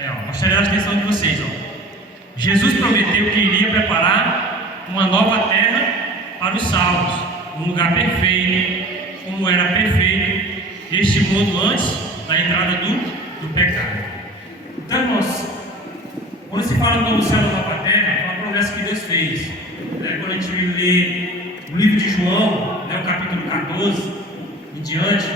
Aí, ó, gostaria da atenção de vocês, ó. Jesus prometeu que iria preparar uma nova terra para os salvos, um lugar perfeito, como era perfeito este mundo antes da entrada do pecado. Então, irmãos, quando se fala do novo céu e da nova terra, é uma promessa que Deus fez. Quando a gente lê o livro de João, o capítulo 14 em diante,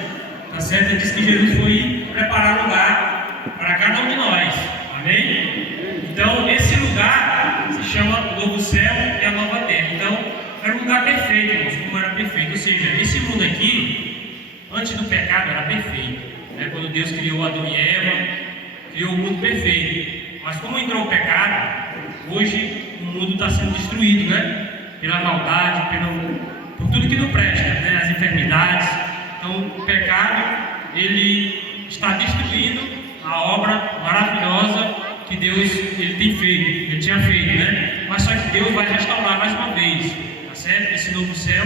tá certo? Diz que Jesus foi preparar lugar para cada um de nós. Amém? Então, esse lugar se chama o novo céu e a nova terra. Então, era um lugar perfeito, irmãos, como era perfeito. Ou seja, esse mundo aqui, antes do pecado, era perfeito. Quando Deus criou Adão e Eva, criou o mundo perfeito. Mas como entrou o pecado, hoje o mundo está sendo destruído, pela maldade, por tudo que não presta, as enfermidades. Então, o pecado, ele está destruindo a obra maravilhosa que Deus tem feito, ele tinha feito, Mas só que Deus vai restaurar mais uma vez, tá certo? Esse novo céu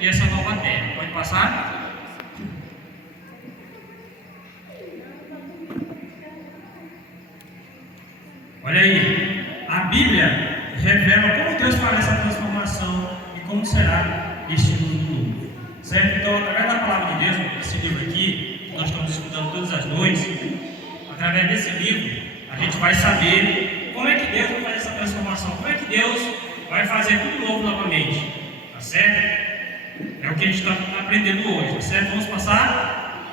e essa nova terra. Pode passar? Olha aí, a Bíblia revela como Deus fará essa transformação e como será este mundo novo, certo? Então, através da palavra de Deus, esse livro aqui, que nós estamos estudando todas as noites, através desse livro, a gente vai saber como é que Deus vai fazer essa transformação, como é que Deus vai fazer tudo novo novamente, tá certo? É o que a gente está aprendendo hoje, tá certo? Vamos passar?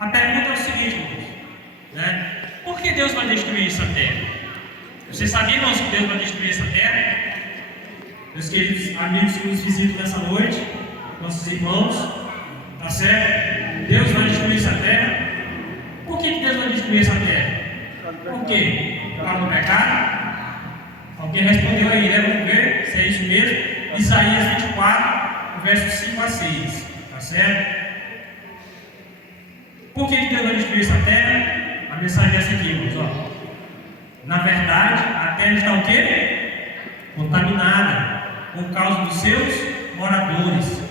A pergunta é o seguinte, irmãos, por que Deus vai destruir essa terra? Vocês sabiam, irmãos, que Deus vai destruir essa terra? Meus queridos amigos que nos visitam nessa noite, nossos irmãos, tá certo? Deus vai destruir essa terra. Por que Deus vai destruir essa terra? Por quê? Por causa do pecado? Alguém respondeu aí, Vamos ver se é isso mesmo. Isaías 24, versos 5 a 6, tá certo? Por que Deus vai destruir essa terra? A mensagem é essa aqui, irmãos, ó. Na verdade, a terra está o quê? Contaminada por causa dos seus moradores,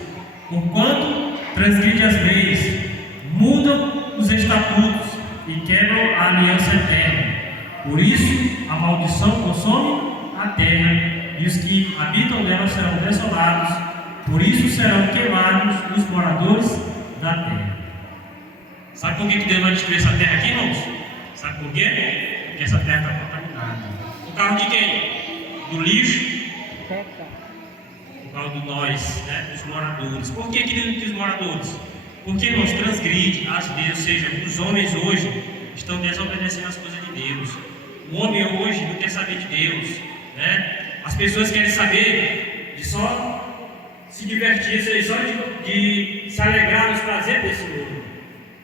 porquanto transgride as leis, mudam os estatutos e quebram a aliança eterna. Por isso, a maldição consome a terra, e os que habitam nela serão desolados. Por isso serão queimados os moradores da terra. Sabe por que Deus vai destruir essa terra aqui, irmãos? Sabe por quê? Porque essa terra está contaminada. Por causa de quem? Do lixo? Por causa de nós, dos moradores. Por que os moradores? Porque nós transgridem as leis, ou seja, os homens hoje estão desobedecendo as coisas de Deus. O homem hoje não quer saber de Deus, As pessoas querem saber de só se divertir, só de se alegrar nos prazeres desse mundo.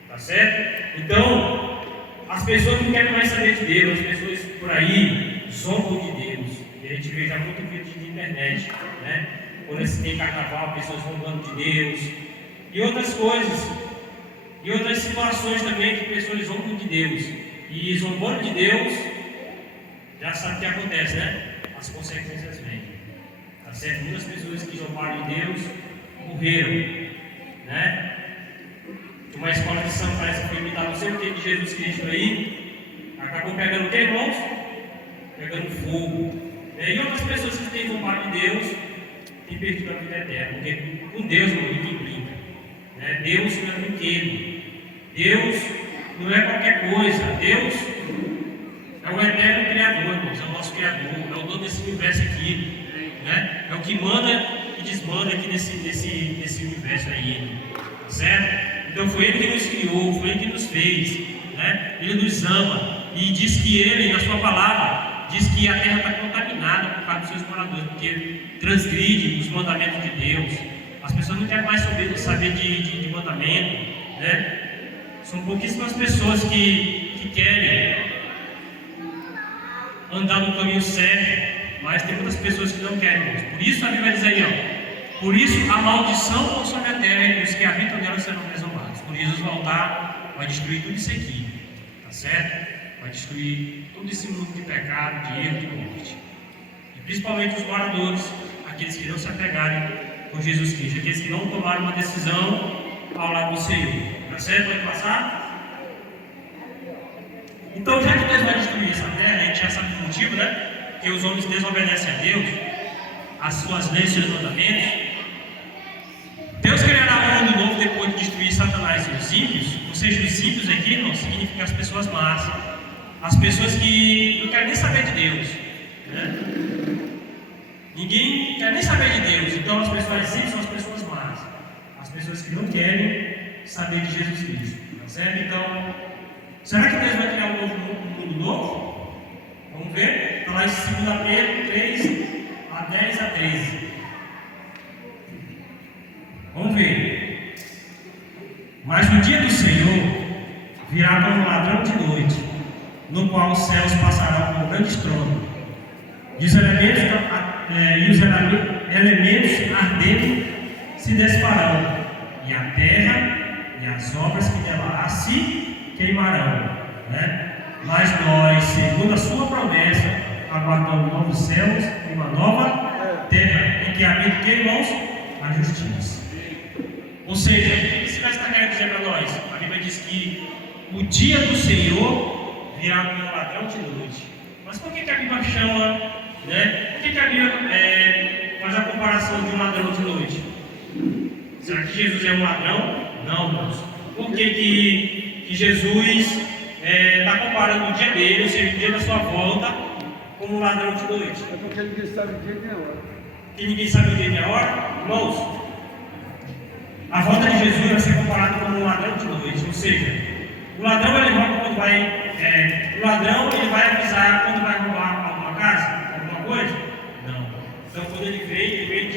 Tá certo? Então, as pessoas não querem mais saber de Deus, as pessoas por aí zombam de Deus. E a gente vê já muito vídeo de internet, Quando se tem carnaval, pessoas zombando de Deus. E outras coisas. E outras situações também que pessoas zombam de Deus. E zombando de Deus, já sabe o que acontece, As consequências vêm. Tá certo? Muitas pessoas que zombaram de Deus morreram, Uma escola de São parece que foi imitar não sei o que de Jesus Cristo aí, acabou pegando o que, irmãos? Pegando fogo. E outras pessoas que têm zombado de Deus têm perdido a vida eterna, porque com Deus ninguém brinca. Deus não é brinquedo. Deus não é qualquer coisa. Deus é o eterno Criador, irmãos, é o nosso Criador, é o dono desse universo aqui, É o que manda e desmanda aqui nesse universo aí, tá certo? Então foi Ele que nos criou, foi Ele que nos fez, Ele nos ama e diz que Ele, na sua palavra, diz que a terra está contaminada por causa dos seus moradores, porque transgride os mandamentos de Deus. As pessoas não querem mais saber de mandamento, São pouquíssimas pessoas que querem andar no caminho certo, mas tem muitas pessoas que não querem. Por isso a Bíblia diz aí, por isso a maldição consome a terra e os que habitam nela serão desolados. Por Jesus voltar, vai destruir tudo isso aqui, tá certo? Vai destruir todo esse mundo de pecado, de erro, de morte. E principalmente os moradores, aqueles que não se apegarem com Jesus Cristo, aqueles que não tomaram uma decisão ao lado do Senhor. Tá certo? Pode passar? Então, já que Deus vai destruir essa terra, a gente já sabe o motivo, né? Que os homens desobedecem a Deus, as suas leis e seus mandamentos. Deus criará um mundo novo depois de destruir Satanás e os ímpios. Ou seja, os ímpios aqui não significa as pessoas más, as pessoas que não querem nem saber de Deus, né? Ninguém quer nem saber de Deus. Então as pessoas ímpias são as pessoas más, as pessoas que não querem saber de Jesus Cristo, tá certo? Então, será que Deus vai criar um mundo novo? Vamos ver? Está lá em 2 Pedro 3, a 10 a 13. Vamos ver. Mas no dia do Senhor virá como um ladrão de noite, no qual os céus passarão com um grande estrondo, e os elementos ardendo se desfarão, e a terra e as obras que nela há se queimarão, né? Mas nós, segundo a sua promessa, aguardamos novos céus e uma nova terra, em que habita quem, irmãos? A justiça. Ou seja, o que esse verso está querendo dizer para nós? A Bíblia diz que o dia do Senhor virá como um ladrão de noite. Mas por que a Bíblia chama, né? Por que a Bíblia faz a comparação de um ladrão de noite? Será que Jesus é um ladrão? Não, irmãos. Por que Jesus está comparando o dia dele, ou seja, o dia da sua volta, como um ladrão de noite? É porque ninguém sabe o dia nem a hora. Que ninguém sabe o dia nem a hora? Irmãos, a volta de Jesus vai ser comparada como um ladrão de noite. Ou seja, o ladrão ele rouba quando vai. O ladrão ele vai avisar quando vai roubar alguma casa, alguma coisa? Não. Então quando ele veio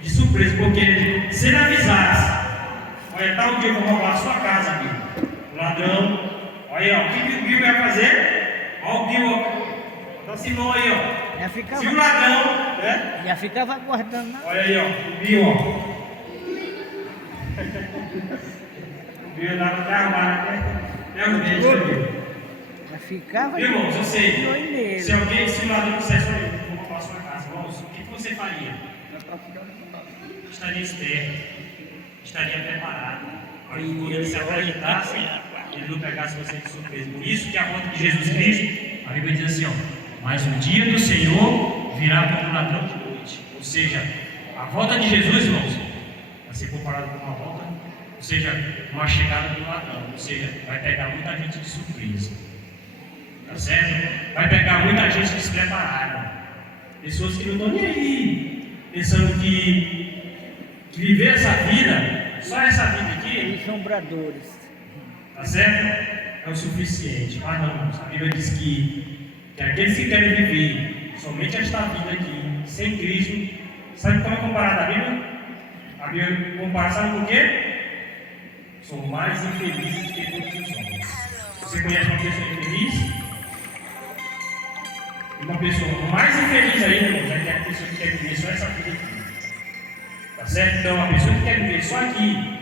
de surpresa, porque se ele avisasse, olha, tal dia eu vou roubar a sua casa, amigo. O ladrão, olha, ó, o que o Bill vai fazer? Olha o Bill, ó. Assinou aí, ó. Se o ladrão, né? Já ficava aguardando. Olha aí, ó, o Bill, ó. O Bill lá não arrumado, né? É o dente do Bill. Já ficava. Irmãos, eu sei. Se Se o ladrão dissesse, olha, eu vou roubar a sua casa, irmãos, o que você faria? Estaria esperto, estaria preparado. Para que quando ele se acreditasse, ele não pegasse você de surpresa. Por isso que a volta de Jesus Cristo, a Bíblia diz assim, ó, mas o dia do Senhor virá como um ladrão de noite. Ou seja, a volta de Jesus, irmãos, vai ser comparada com uma volta, ou seja, uma chegada do ladrão. Ou seja, vai pegar muita gente de surpresa. Tá certo? Vai pegar muita gente despreparada. Pessoas que não estão nem aí, pensando que viver essa vida, só essa vida aqui, Assombradores. tá certo? É o suficiente. Mas não, irmãos, a Bíblia diz que aqueles que querem viver somente esta vida aqui, sem Cristo, sabe como é comparada a Bíblia? A Bíblia compara, sabe por quê? São mais infelizes que todos os homens. Você conhece uma pessoa infeliz? E uma pessoa mais infeliz ainda, irmãos, é a pessoa que quer viver só essa vida aqui. Tá certo? Então, a pessoa que quer viver só aqui,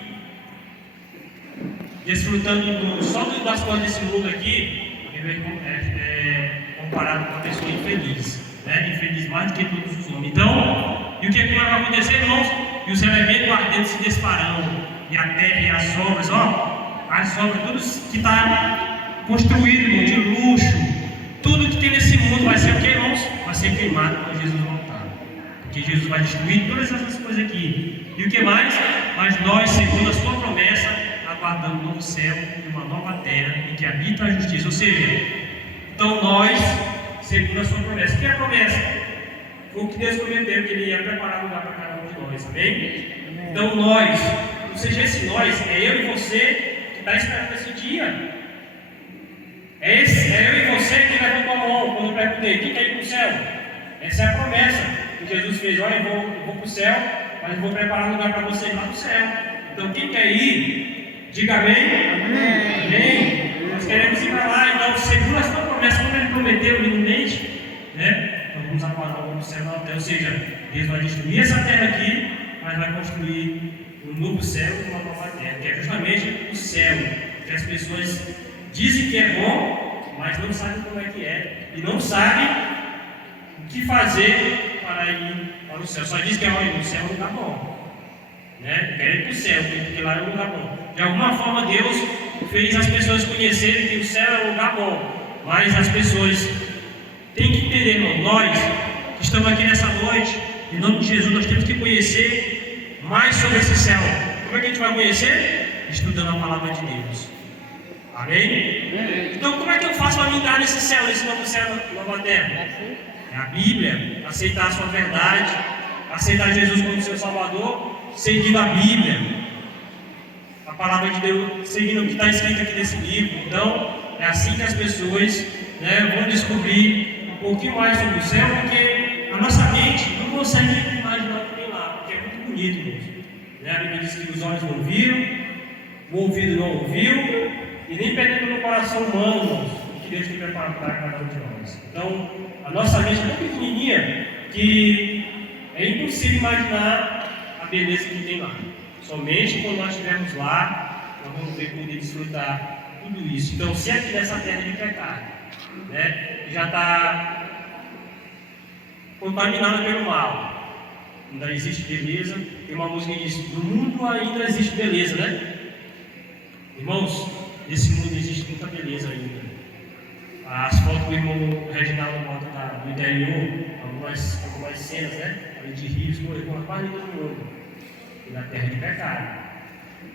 desfrutando só das coisas desse mundo aqui, é comparado com uma pessoa infeliz, né? Infeliz mais do que todos os homens. Então, e o que vai acontecer, irmãos? E os elementos ardentes se dispararão, e a terra e as obras, ó, as obras, tudo que está construído, irmão, de luxo, tudo que tem nesse mundo vai ser o que, irmãos? Vai ser queimado quando Jesus voltar. Porque Jesus vai destruir todas essas coisas aqui. E o que mais? Mas nós, segundo a sua promessa, aguardamos um novo céu e uma nova terra em que habita a justiça. Ou seja, então nós, segundo a sua promessa, o que é a promessa? Foi o que Deus prometeu, que Ele ia preparar um lugar para cada um de nós, amém? Então nós, ou seja, esse nós, é eu e você que está esperando esse dia. É eu e você que levantou a mão quando eu perguntei, quem quer ir para o céu? Essa é a promessa que Jesus fez, olha, eu vou para o céu, mas eu vou preparar um lugar para você lá no céu. Então quem quer ir, diga amém. Amém. Amém. Nós queremos ir para lá, então segundo a sua promessa, como Ele prometeu livremente, né? Nós vamos aguardar o céu na terra, ou seja, Deus vai destruir essa terra aqui, mas vai construir um novo céu e uma nova terra, que é justamente o céu, que as pessoas dizem que é bom, mas não sabem como é que é, e não sabem o que fazer para ir para o céu. Só diz que o céu é um lugar bom, né? Quer ir para o céu, porque lá é um lugar bom. De alguma forma Deus fez as pessoas conhecerem que o céu é um lugar bom, Mas as pessoas têm que entender, irmão, nós que estamos aqui nessa noite, em nome de Jesus, nós temos que conhecer mais sobre esse céu. Como é que a gente vai conhecer? Estudando a palavra de Deus. Amém? Então, como é que eu faço para me entrar nesse céu, nesse novo céu, nova terra? É a Bíblia, aceitar a sua verdade, aceitar Jesus como seu Salvador, seguindo a Bíblia, a palavra de Deus, seguindo o que está escrito aqui nesse livro. Então, é assim que as pessoas, vão descobrir um pouquinho mais sobre o céu, porque a nossa mente não consegue imaginar o que tem lá, porque é muito bonito, irmãos. A Bíblia diz que os olhos não viram, o ouvido não ouviu, e nem penetrou no coração humano, irmãos, o que Deus tem preparado para cada um de nós. Então, a nossa mente é tão pequenininha que é impossível imaginar a beleza que tem lá. Somente quando nós estivermos lá, nós vamos poder desfrutar tudo isso. Então, se aqui nessa terra de pecado, já está contaminada pelo mal, ainda existe beleza. Tem uma música que diz: no mundo ainda existe beleza, né? Irmãos, nesse mundo existe muita beleza ainda. As fotos do irmão Reginaldo bota do interior, algumas cenas, ali de rios correndo com a quase todo mundo, na terra de pecado.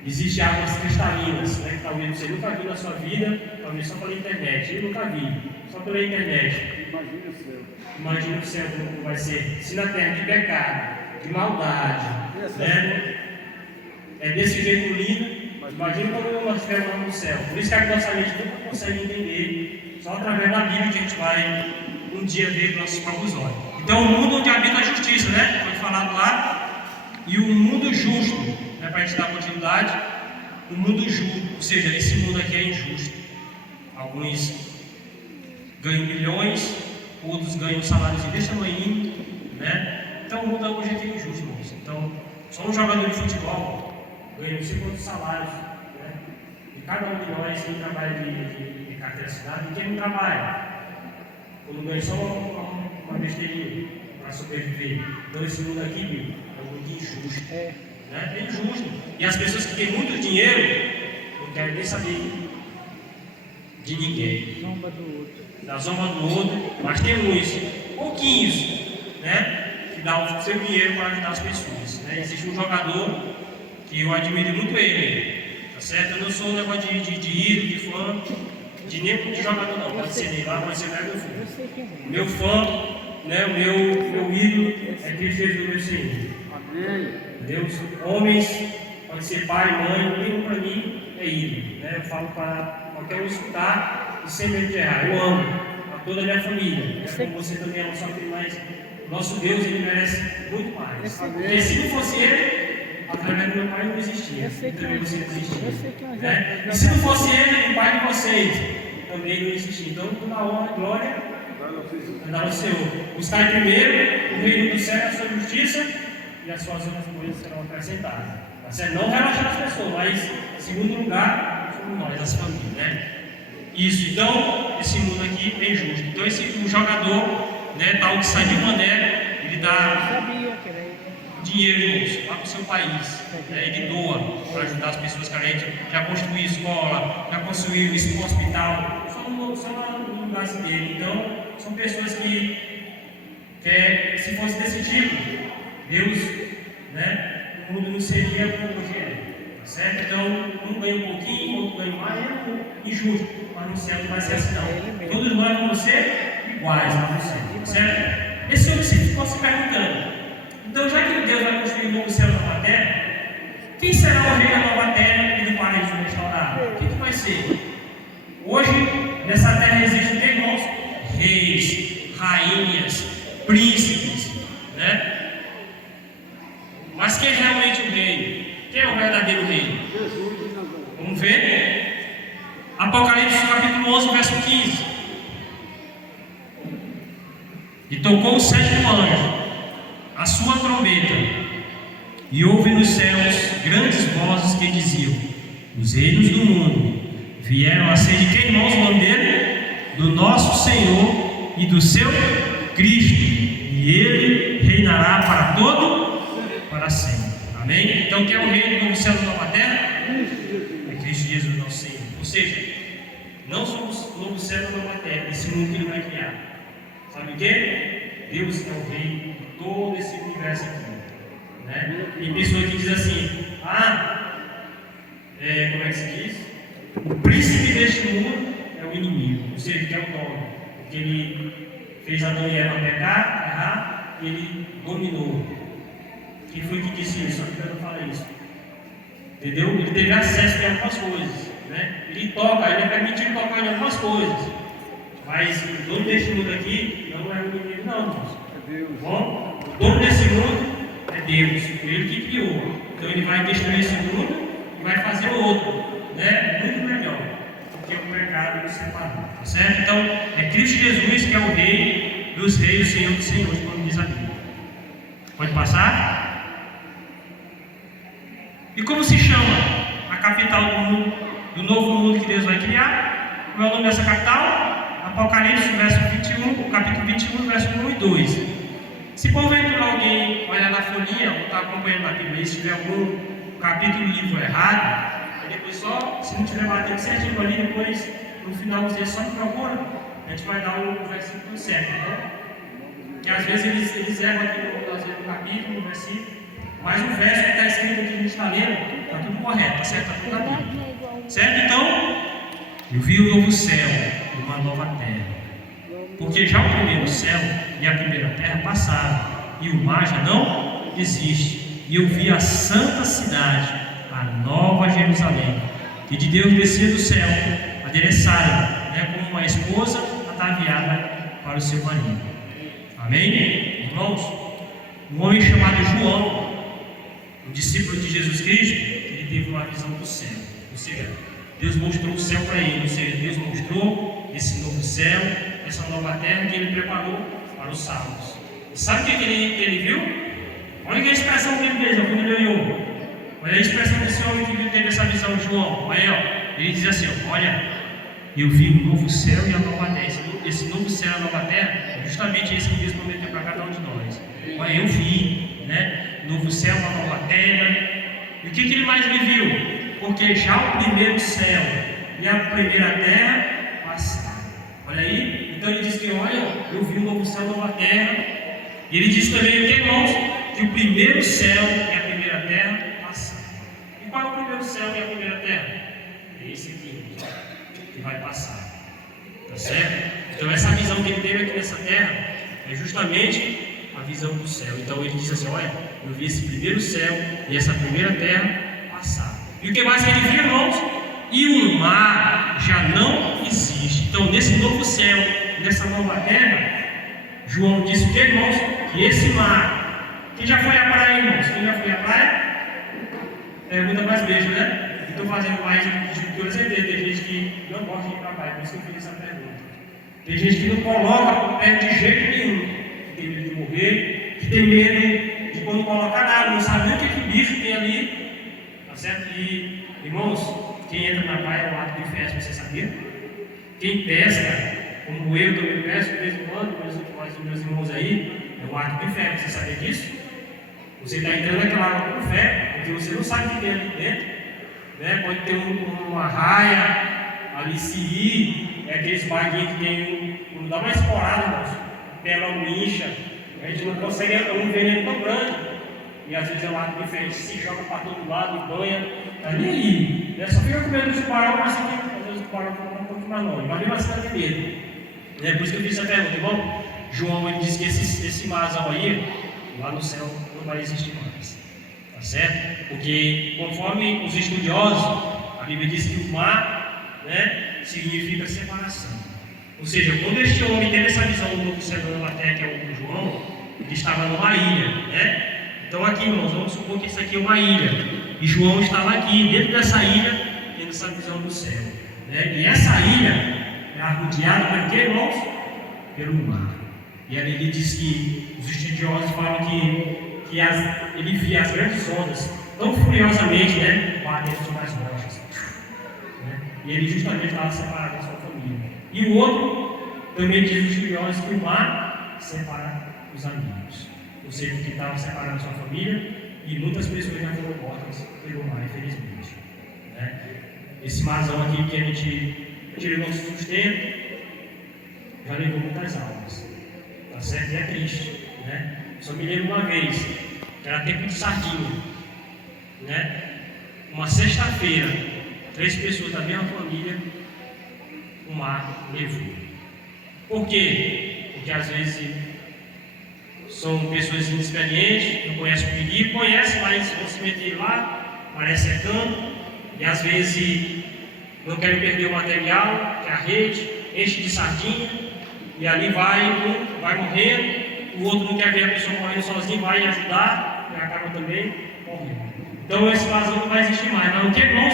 Existem águas cristalinas, que talvez você nunca viu na sua vida, talvez só pela internet. Eu nunca vi, só pela internet. Imagina o céu. Imagina o céu como vai ser. Se na terra de pecado, de maldade, é desse jeito lindo. Imagina quando nós estivermos lá no céu. Por isso que a nossa mente nunca consegue entender. Só através da Bíblia que a gente vai um dia ver com nossos próprios olhos. Então, o mundo onde habita a justiça, foi falado lá. E o mundo justo, para a gente dar continuidade, o mundo justo, ou seja, esse mundo aqui é injusto. Alguns ganham milhões, outros ganham salários desse tamanho, Então, o mundo hoje aqui é injusto, irmãos. Então, só um jogador de futebol ganha não sei quantos salários, E cada um de nós tem trabalho de carteira assinada, e quem não trabalha, quando ganha só uma besteirinha para sobreviver. Então, esse mundo aqui é um mundo injusto. É injusto. E as pessoas que têm muito dinheiro não querem nem saber de ninguém. Zomba do outro. Da zomba do outro, mas tem uns, pouquinhos, que dá o seu dinheiro para ajudar as pessoas. Existe um jogador que eu admiro muito ele, tá certo? Eu não sou um negócio de ídolo, de fã, de nenhum de jogador não, pode ser nem lá, pode ser mais meu filho. Meu fã, o meu ídolo é Cristo Jesus, meu Senhor. Amém. Deus, homens, pode ser pai, mãe, nenhum para mim é ídolo. Eu falo para qualquer um escutar e sem medo de errar. Eu amo a toda a minha família, como você também ama sua filha, mas nosso Deus, ele merece muito mais. Porque se não fosse ele, através do meu pai não existia. Também você não existia. E se não fosse ele, o pai de vocês, também não existia. Então, toda a honra e glória é dar ao Senhor. Buscar primeiro o reino do céu e a sua justiça, e as suas outras coisas serão acrescentadas. Tá certo? Não relaxar as pessoas, mas em segundo lugar, somos nós, as famílias, Isso, então, esse mundo aqui é injusto. Então, o jogador, tal que sai de maneira, ele dá dinheiro lá para o seu país, ele doa para ajudar as pessoas carentes, já construiu escola, já construiu um hospital, só no lugar dele. Então, são pessoas que se fosse desse tipo, Deus, o mundo não seria como hoje é, tá certo? Então, um ganha um pouquinho, outro ganha mais, é injusto, mas no céu não vai ser assim não. Todos nós vamos ser iguais lá no céu, tá certo? Esse é o que você ficou se perguntando. Então, já que Deus vai construir um novo céu e nova terra, quem será o rei da nova terra e do paraíso restaurado? Quem que vai ser? Hoje, nessa terra existem três irmãos: reis, rainhas, príncipes, Mas quem é realmente o rei? Quem é o verdadeiro rei? Vamos ver? Apocalipse capítulo 11, verso 15. E tocou o sétimo anjo a sua trombeta, e houve nos céus grandes vozes que diziam: os reinos do mundo vieram a ser de quem, irmãos, o nome dele? Do nosso Senhor e do seu Cristo, e ele reinará para para sempre. Amém? Então, quem é o rei do novo céu e da nova terra? É Cristo Jesus, nosso Senhor. Ou seja, Não somos o novo céu e nova terra, esse mundo que Ele vai criar. Sabe o quê? Deus é o rei de todo esse universo aqui. Né? Tem pessoa que diz assim, como é que se diz? O príncipe deste mundo é o inimigo, ou seja, que é o dono. Porque ele fez Adão e Eva pecar, errar, e ele dominou. Quem foi que disse isso? A Bíblia não fala isso. Entendeu? Ele teve acesso a algumas coisas. Né? Ele é permitido tocar em algumas coisas. Mas o dono deste mundo aqui não é o inimigo, não, irmãos. É Deus. Bom, o dono desse mundo é Deus, Ele que criou. Então Ele vai destruir esse mundo e vai fazer outro, né? Muito melhor, porque o pecado nos separou, tá certo? Então, é Cristo Jesus que é o Rei dos Reis, o Senhor dos Senhores, como diz a Bíblia. Pode passar? E como se chama a capital do mundo, do novo mundo que Deus vai criar? Qual é o nome dessa capital? Apocalipse, capítulo 21, verso 1 e 2. Se porventura alguém olhar na folhinha ou está acompanhando a Bíblia e se tiver algum capítulo do livro errado, aí depois só, se não tiver batendo certinho ali, depois no final você só me procura, a gente vai dar o versículo certo, tá? Porque às vezes eles erram aqui no capítulo, no versículo, mas o verso que está escrito aqui que a gente está lendo, está tudo correto, tá certo? Está tudo na Bíblia. Certo? Então, eu vi o novo céu e uma nova terra. Porque já o primeiro céu e a primeira terra passaram, e o mar já não existe. E eu vi a santa cidade, a nova Jerusalém, que de Deus descia do céu, adereçada, como uma esposa ataviada para o seu marido. Amém? Irmãos, um homem chamado João, um discípulo de Jesus Cristo, ele teve uma visão do céu. Ou seja, Deus mostrou o céu para ele, ou seja, Deus mostrou esse novo céu, essa nova terra que ele preparou para os salvos. E sabe o que ele viu? Olha a expressão que ele fez, quando ele olhou. Olha a expressão desse homem que teve essa visão, João. Olha, ele diz assim: olha, eu vi o novo céu e a nova terra. Esse novo céu e a nova terra é justamente esse que Deus prometeu para cada um de nós. Olha, eu vi, novo céu, uma nova terra. E o que ele mais viu? Porque já o primeiro céu e a primeira terra passaram. Olha aí, então ele diz que, olha, eu vi o novo céu e a nova terra. E ele diz também, irmãos, que o primeiro céu e a primeira terra passaram. E qual é o primeiro céu e a primeira terra? É esse aqui, que vai passar. Tá certo? Então essa visão que ele teve aqui nessa terra é justamente a visão do céu. Então ele diz assim: olha, eu vi esse primeiro céu e essa primeira terra passar. E o que mais que ele viu, irmãos? E o mar já não existe. Então, nesse novo céu, nessa nova terra, João disse o que, irmãos? Que esse mar. Quem já foi à praia, irmãos? Quem já foi à praia? Pergunta mais beijo, né? Estou fazendo mais de eu sei, tem gente que não gosta de ir para a praia, por isso que eu fiz essa pergunta. Tem gente que não coloca o pé de jeito nenhum, que tem medo de morrer, que tem medo de quando colocar nada, não sabe nem o que bicho tem ali. Tá certo? E, irmãos, quem entra na praia é o ato de festa, você sabia? Quem pesca, como eu também pesco de vez em quando, os meus irmãos aí, é o ato de fé, você sabia disso? Você está entrando naquela água com fé, porque você não sabe o que tem ali dentro. Pode ter uma raia, ali siri, aqueles barquinhos que tem, quando dá uma esporada, irmãos, pega uma incha, a gente não consegue, é um veneno tão grande. E às vezes é um ato de fé, a gente se joga para todo lado e banha, tá nem aí. Só fica com medo do tubarão, mas às vezes o tubarão fica um pouco mais longe, mas mesmo assim não tem medo. Por isso que eu fiz essa pergunta, irmão. João ele disse que esse marzão aí, lá no céu, não vai existir mais. Tá certo? Porque conforme os estudiosos, a Bíblia diz que o mar, significa separação. Ou seja, quando este homem teve essa visão do novo céu e da nova terra, que é o João, ele estava numa ilha, Então aqui, irmãos, vamos supor que isso aqui é uma ilha. E João estava aqui, dentro dessa ilha, tendo essa visão do céu. E essa ilha é arrodeada por quê, irmãos? Pelo mar. E ali ele diz que os estudiosos falam que ele via as grandes ondas tão furiosamente, batendo sobre as rochas. E ele justamente estava separado da sua família. E o outro também diz os estudiosos que o mar separa os amigos. Ou seja, que estava separado da sua família, e muitas pessoas já foram mortas pelo mar, infelizmente. Esse marzão aqui que a gente tirei nosso sustento, já levou muitas almas. Tá certo? E é triste, né? Só me lembro uma vez, que era tempo de sardinha, né? Uma sexta-feira, 3 pessoas da mesma família, o mar levou. Por quê? Porque às vezes são pessoas inexperientes, não conhecem o perigo, conhecem, mas vão se meter lá, parece cercando, e às vezes não querem perder o material, que é a rede, enche de sardinha, e ali um vai morrendo, o outro não quer ver a pessoa morrendo sozinho, vai ajudar, e acaba também morrendo. Então esse vazio não vai existir mais. Mas o que, irmãos?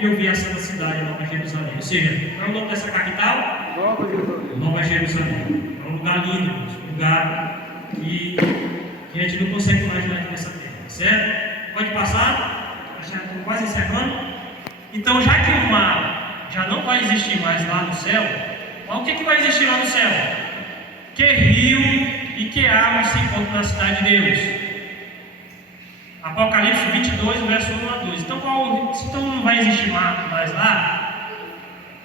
Eu vi essa cidade, Nova Jerusalém. Ou seja, qual é o nome dessa capital? Nova Jerusalém. Nova Jerusalém. É um lugar lindo, um lugar que a gente não consegue imaginar aqui nessa terra, certo? Pode passar, já estou quase encerrando. Então, já que o mar já não vai existir mais lá no céu, mas o que vai existir lá no céu? Que rio e que água se encontram na cidade de Deus. Apocalipse 22, verso 1 a 2. Então não vai existir mar mais lá.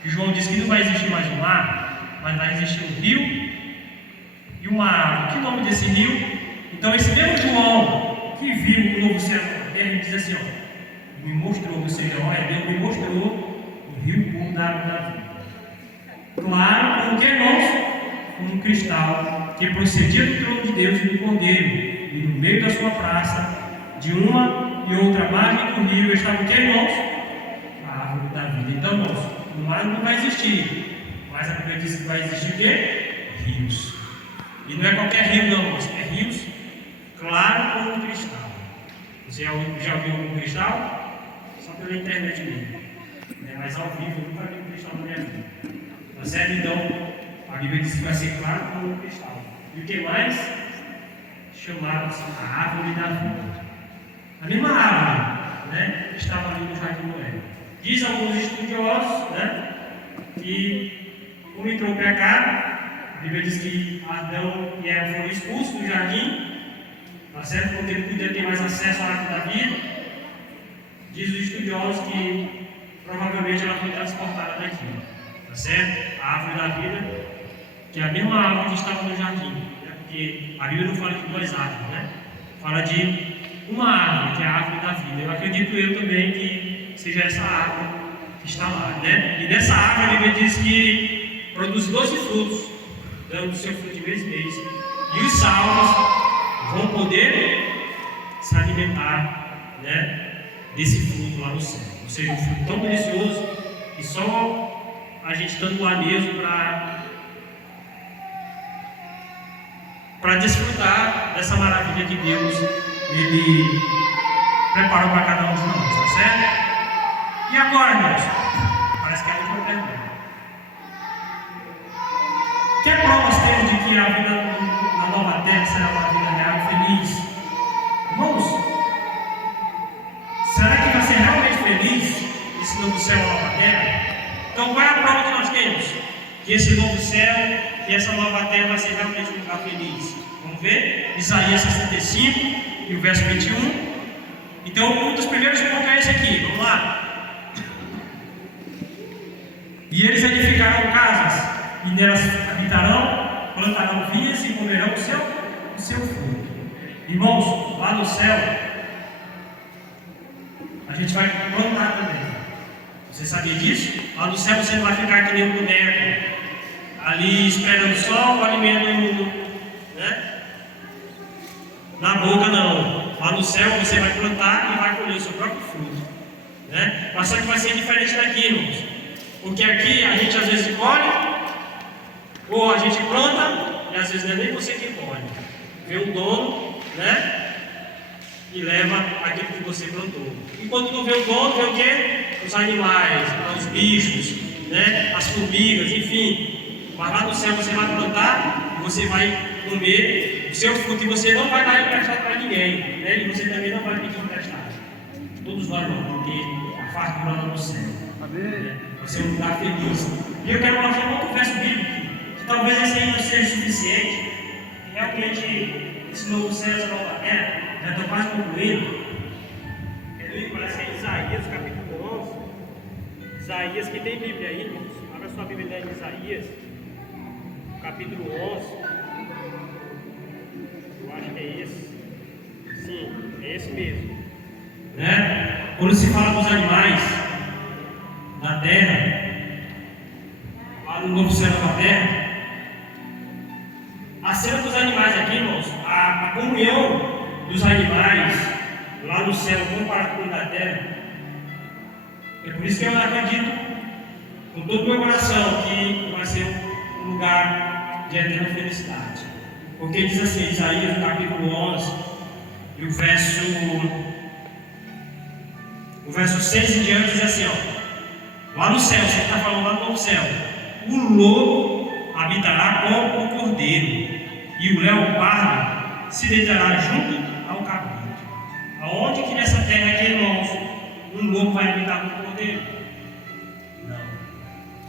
João diz que não vai existir mais o mar, mas vai existir um rio e uma água. Que nome desse rio? Então esse mesmo João que viu o novo céu, ele diz assim, me mostrou, ou seja, Deus me mostrou o rio puro da água da vida. Claro, como que, irmãos? Um cristal que procedia do trono de Deus e do Cordeiro, e no meio da sua praça, de uma e outra margem do rio, estava o que, irmãos? A árvore da vida. Então, irmãos, o mar não vai existir, mas a Bíblia diz que vai existir o quê? Rios. E não é qualquer rio, não, irmãos, é rios claro como um cristal. Você já viu um cristal? Só pela internet mesmo. Mas ao vivo eu nunca vi um cristal na minha vida. Tá certo? Então, a Bíblia diz que vai ser claro como um cristal. E o que mais? Chamaram-se a árvore da vida. A mesma árvore, né, que estava ali no Jardim do Éden. Diz alguns estudiosos, né, que como entrou o pecado, a Bíblia diz que Adão e Eva foram expulsos do jardim, tá certo? Porque não podia ter mais acesso à árvore da vida. Diz os estudiosos que provavelmente ela foi transportada daqui, tá certo? A árvore da vida, que é a mesma árvore que estava no jardim, né? Porque a Bíblia não fala de 2 árvores, né? Fala de uma árvore, que é a árvore da vida. Eu acredito também que seja essa árvore que está lá, né? E nessa árvore a Bíblia diz que produz 12 frutos, dando o seu fruto de mês em mês. E os salvos vão poder se alimentar, né, desse fruto lá no céu. Ou seja, um fruto tão delicioso que só a gente estando lá mesmo para desfrutar dessa maravilha que Deus Ele preparou para cada um de nós, tá certo? E agora, irmãos? Parece que é a última pergunta. Que provas temos de que a vida na nova terra será uma vida real e feliz? Irmãos, será que vai ser realmente feliz esse novo céu e a nova terra? Então, qual é a prova que nós temos? Que esse novo céu e essa nova terra vai ser realmente um lugar feliz. Vamos ver? Isaías 65 e o verso 21. Então, um dos primeiros pontos é esse aqui. Vamos lá. E eles edificarão casas, e nelas habitarão, plantarão vinhas e comerão o seu fruto. Irmãos, lá no céu, a gente vai plantar também. Você sabia disso? Lá no céu você não vai ficar que nem um boneco, ali esperando só o alimento, né, na boca, não. Lá no céu você vai plantar e vai colher o seu próprio fruto, né? Mas só que vai ser diferente daqui, irmãos. Porque aqui a gente às vezes colhe, ou a gente planta, e às vezes não é nem você que colhe. Vem um dono, né? E leva aquilo que você plantou. E quando não vê o dono, vê o quê? Os animais, os bichos, né? As formigas, enfim. Mas lá no céu você vai plantar, e você vai comer o seu fruto, e você não vai dar emprestado para ninguém, né? E você também não vai pedir emprestado. Todos nós vamos, porque a fartura lá no céu. Né? Vai ser um lugar feliz. E eu quero mostrar um outro verso bíblico, que talvez esse aí não seja suficiente. E realmente, esse novo céu, essa nova terra, já estou quase concluindo. Parece que é Isaías capítulo 11. Isaías, que tem Bíblia aí, irmãos. Abra Isaías, capítulo 11. Eu acho que é esse. Sim, é esse mesmo. Né? Quando se fala dos animais da terra, lá no novo céu e nova terra, a cena dos animais aqui, irmãos, a comunhão dos animais lá no céu comparado com a da terra, é por isso que eu acredito com todo o meu coração que vai ser um lugar de eterna felicidade. Porque diz assim, Isaías, no capítulo 11, e o verso 6 em diante diz assim, ó, lá no céu, você está falando lá no novo céu, o lobo habitará com o cordeiro, e o leopardo se deitará junto ao cabrito. Aonde que nessa terra aqui, irmãos, um lobo vai habitar com o cordeiro? Não.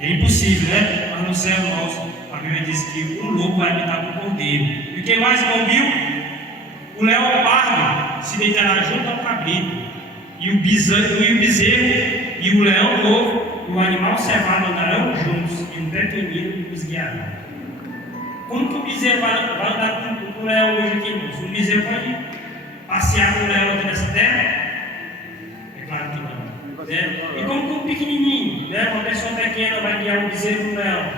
É impossível, né? Mas no céu, irmãos, a Bíblia diz que um lobo vai habitar com o cordeiro. E o que mais, irmão, viu? O leopardo se deitará junto ao cabrito, e o bezerro e o leão novo e o animal cevado andarão juntos, e um pequenino os guiará. Como que o bezerro vai andar com o leão hoje aqui, irmãos? O bezerro pode passear com o leão aqui nessa terra? É claro que não. Né? E como que um pequenininho, né, uma pessoa pequena vai guiar um bezerro com o leão?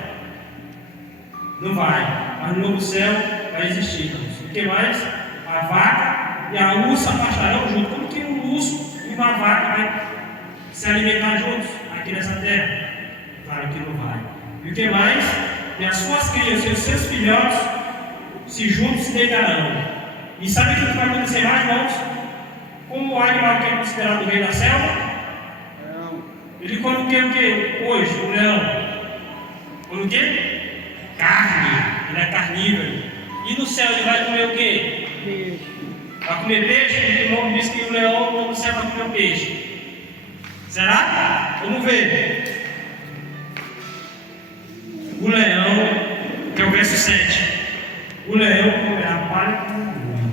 Não vai. Mas no novo céu vai existir, irmãos. O que mais? A vaca e a ursa pastarão juntos. Como que um urso e uma vaca vai se alimentar juntos aqui nessa terra? Claro que não vai. E o que mais? E as suas crianças e os seus filhotes se juntos se deitarão. E sabe o que vai acontecer mais, irmãos? Como o animal que é considerado o rei da selva? Ele come o que hoje? O leão. Come o que? Carne. Ele é carnívoro. E no céu ele vai comer o que? Peixe. Vai comer peixe? O irmão diz que o leão no céu vai comer o peixe. Será? Vamos ver. O leão, que é o verso 7. O leão comerá palha como boi.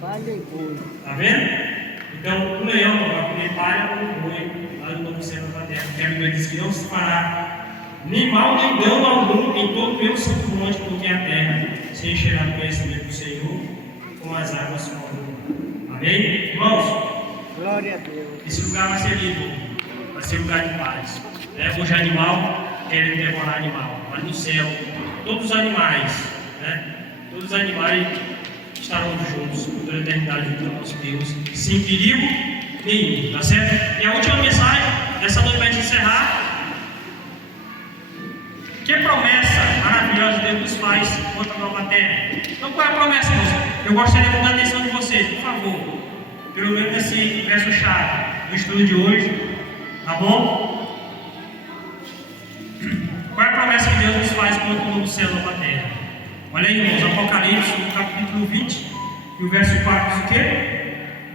Palha e boi. Está vendo? Então, o leão vai comer palha como boi lá no novo céu da terra. Porque a Bíblia diz que não se fará nem mal nem dano algum em todo o meu santo monte, porque a terra se encherá do conhecimento do Senhor, como as águas cobrem. Amém? Irmãos, Glória a Deus. esse lugar vai ser limpo, vai ser lugar de paz. Hoje animal querem devorar animal, mas no céu, todos os animais, todos os animais estarão juntos por toda a eternidade junto ao nosso Deus, sem perigo nenhum, tá certo? E a última mensagem dessa noite vai encerrar. Que promessa maravilhosa Deus nos faz contra a nova terra. Então qual é a promessa, irmãos? Eu gostaria de dar a atenção de vocês, por favor. Pelo menos esse verso-chave do estudo de hoje. Tá bom? Qual é a promessa que Deus nos faz contra o novo céu e a nova terra? Olha aí, irmãos, Apocalipse, no capítulo 20, e o verso 4 diz o quê?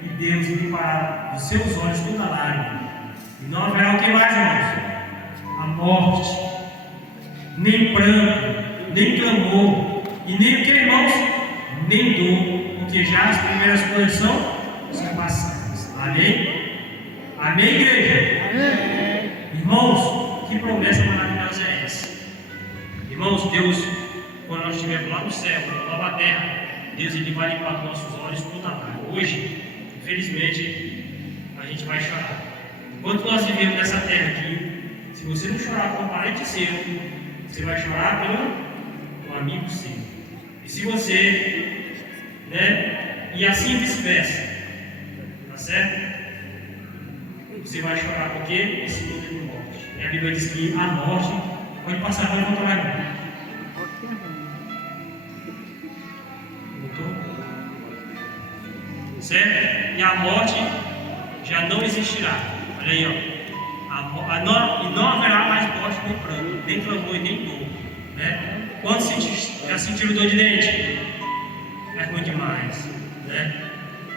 E Deus limpará dos seus olhos toda lágrima. E não haverá o que mais, irmãos? A morte, nem pranto, nem clamor, e nem o que, irmãos? Nem dor, porque já as primeiras coisas são passadas. Amém? Amém, igreja? Amém. Irmãos, que promessa maravilhosa é essa? Irmãos, Deus, quando nós estivermos lá no céu, na nova terra, Deus ele vai limpar dos nossos olhos toda a lágrima. Hoje, infelizmente, a gente vai chorar. Enquanto nós vivemos nessa terra aqui, se você não chorar com um parente seu, você vai chorar pelo um amigo seu. E se você, e assim vice-versa, tá certo? Você vai chorar porque esse mundo é de morte. E a Bíblia diz que a morte pode passar, pode controlar a morte. Voltou? Certo? E a morte já não existirá. Olha aí, ó. E não haverá mais morte, nem pranto, nem clamor e nem dor. Quando já sentiram dor de dente? É ruim demais.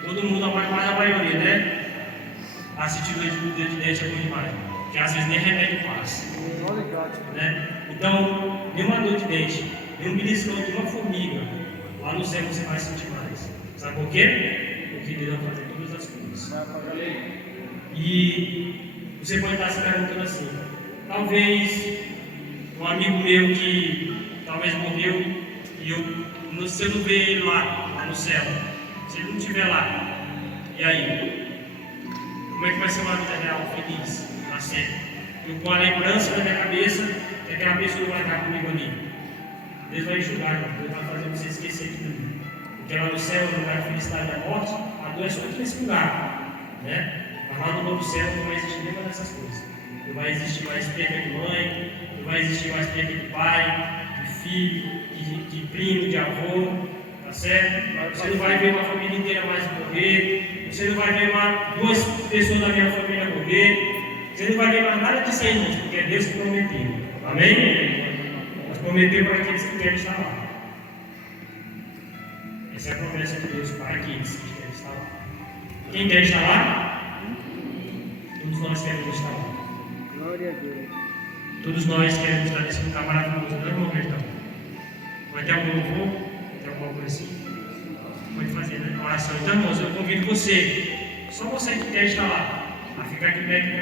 Todo mundo, mais a maioria, sentir dor de dente é ruim demais. Porque às vezes nem remédio passa. Então, nenhuma dor de dente, nenhum beliscão de uma formiga, lá no céu você vai sentir mais. Sabe por quê? Porque Deus vai fazer todas as coisas. E você pode estar se perguntando assim: talvez Um amigo meu que talvez morreu e você não vê ele lá no céu. Se ele não estiver lá, e aí? Como é que vai ser uma vida real, feliz, na série? Eu com a lembrança na minha cabeça que aquela pessoa vai estar comigo ali. Deus vai enxugar, Deus vai fazer você esquecer de tudo. Porque lá no céu, no lugar de felicidade da morte, a dor é somente nesse lugar, né? Mas lá no novo céu não vai existir nenhuma dessas coisas. Não vai existir mais perda de mãe, não vai existir mais perda de pai, de filho, de primo, de avô, tá certo? Você não vai ver uma família inteira mais morrer, você não vai ver duas pessoas da minha família morrer, você não vai ver mais nada disso aí, irmãos, porque é Deus que prometeu. Amém? Mas prometeu para aqueles que querem estar lá. Essa é a promessa de Deus para aqueles que querem estar lá. Quem quer estar lá? Todos nós queremos estar lá. Glória a Deus. Todos nós queremos estar nesse lugar maravilhoso, não é, irmão Bertão? Vai ter algum louvor? Vai ter alguma coisa assim? Pode fazer, né? Oração. Então, irmãos, eu convido você, só você que quer estar lá, a ficar aqui perto